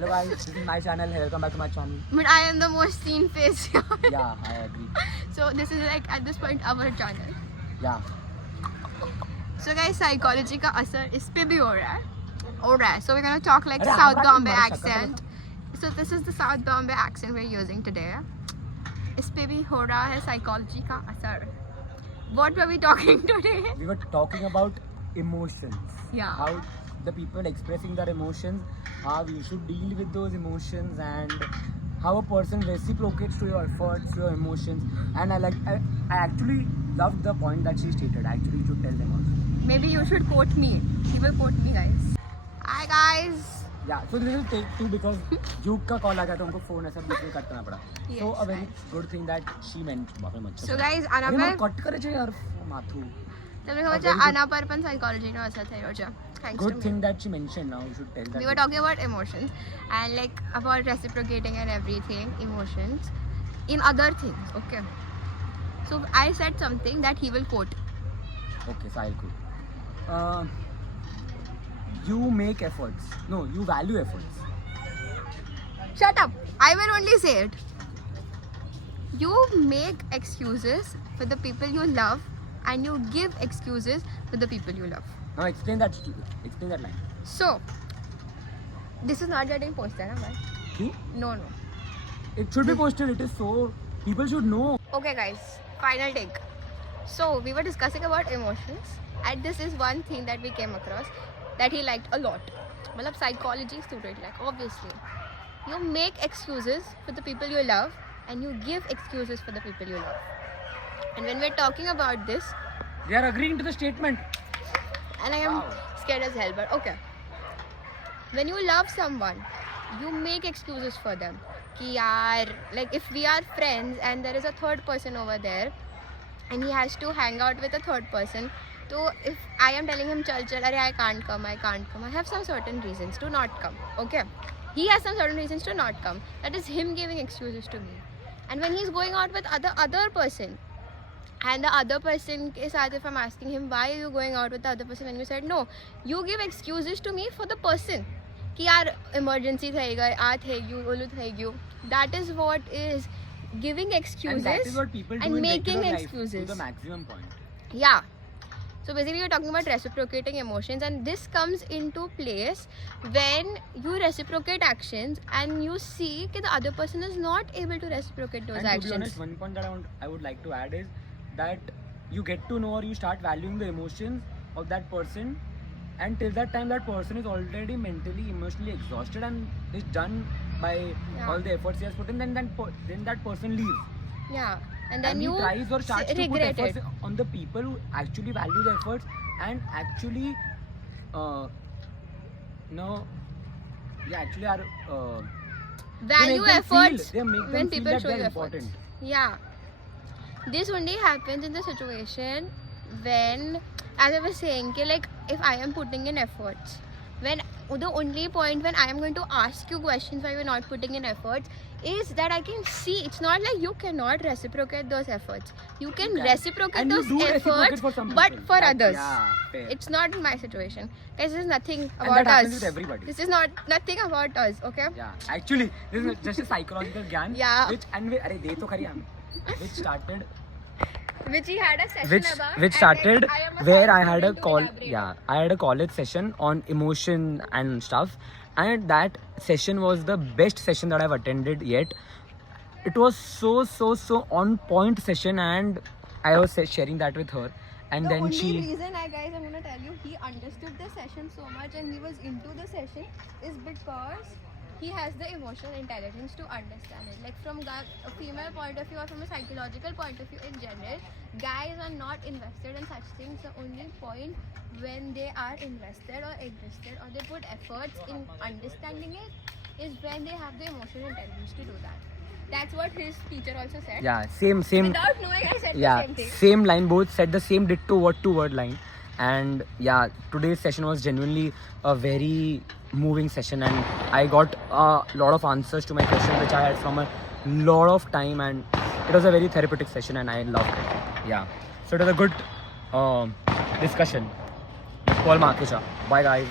Hello guys, this is my channel. Welcome back to my channel. But I am the most seen face here. Yeah, I agree. So this is like at this point our channel. Yeah. So guys, psychology का असर इस पे भी हो रहा है. So we're gonna talk like अरे South आवाज Bombay तुम्हारा accent. So this is the South Bombay accent we're using today. इस पे भी हो रहा है psychology का असर. What were we talking today? We were talking about emotions. Yeah. How the people expressing their emotions, how you should deal with those emotions, and how a person reciprocates to your efforts, to your emotions. And I actually loved the point that she stated. Actually, you should tell them also. Maybe you should quote me. He will quote me, guys. Hi guys. Yeah, so this is take two because Juke का call आ गया तो उनको phone ऐसा बीच में cut करना पड़ा. So a very good thing that she meant. बाप रे मच्छर. So guys, अरे Anna मैं कट करे छे यार माथू. તમને ખબર છે આના પર પણ સાયકોલોજીનો અસર થયો છે. Thanks Good to thing me. that she mentioned. Now you should tell that. We were talking about emotions and like about reciprocating and everything, emotions in other things. Okay. So I said something that he will quote. Okay, so I'll quote. You make efforts. No, you value efforts. Shut up. I will only say it. You make excuses for the people you love and you give excuses for the people you love. Now explain that. Explain that line. So this is not getting posted, huh? See? No. It should be posted. It is so people should know. Okay guys, final take. So we were discussing about emotions and this is one thing that we came across that he liked a lot. Well, psychology student, like obviously. You make excuses for the people you love and you give excuses for the people you love. And when we're talking about this, They are agreeing to the statement. and I am Wow. scared as hell, but okay. When you love someone, you make excuses for them. Ki yaar, like if we are friends and there is a third person over there and he has to hang out with a third person, so if I am telling him chal, I can't come, I have some certain reasons to not come, okay? He has some certain reasons to not come. That is him giving excuses to me. And when he's going out with other person, and the other person ke saath, if I'm asking him why are you going out with the other person, and you said no, you give excuses to me for the person कि यार emergency थएगा, uh थएगी, Olu थएगी. That is what is giving excuses And that is what people do and in making regular life excuses. to the maximum point. Yeah. So basically, we're talking about reciprocating emotions, and this comes into place when you reciprocate actions and you see that the other person is not able to reciprocate those And to actions. be honest, one point that I would like to add is that you get to know or you start valuing the emotions of that person, and till that time that person is already mentally, emotionally exhausted and is done by all the efforts he has put in. Then that person leaves. Yeah. And then he you tries or starts to put regret efforts it. on the people who actually value the efforts and actually actually are Value efforts they make when them feel people that show they're you efforts. important. Yeah. This only happens in the situation when, as I was saying, like if I am putting in efforts, when the only point when I am going to ask you questions why you're not putting in efforts is that I can see it's not like you cannot reciprocate those efforts. You can reciprocate And you those do reciprocate efforts, for some but people. for others. Yeah, fair. It's not my situation. Guys, this is nothing And about that happens us. with everybody. This is not nothing about us, okay? Yeah, actually, this is just a psychological gyan. Yeah. Which started Which he had a session about. which and started I am a where science I had a student to call. elaborate Yeah, I had a college session on emotion and stuff, and that session was the best session that I've attended yet. It was so on point session, and I was sharing that with her, and the then only she. reason guys, I'm gonna tell you, he understood the session so much and he was into the session is because he has the emotional intelligence to understand it. Like from a female point of view or from a psychological point of view in general, guys are not invested in such things. The only point when they are invested or interested or they put efforts in understanding it is when they have the emotional intelligence to do that. That's what his teacher also said. Yeah, same. Without knowing, I said Yeah, the same thing. same line. Both said the same ditto word to word line. And yeah, today's session was genuinely a very moving session, and I got a lot of answers to my questions which I had from a lot of time, and it was a very therapeutic session and I loved it. Yeah, so it was a good discussion with Paul Markesha. Bye guys.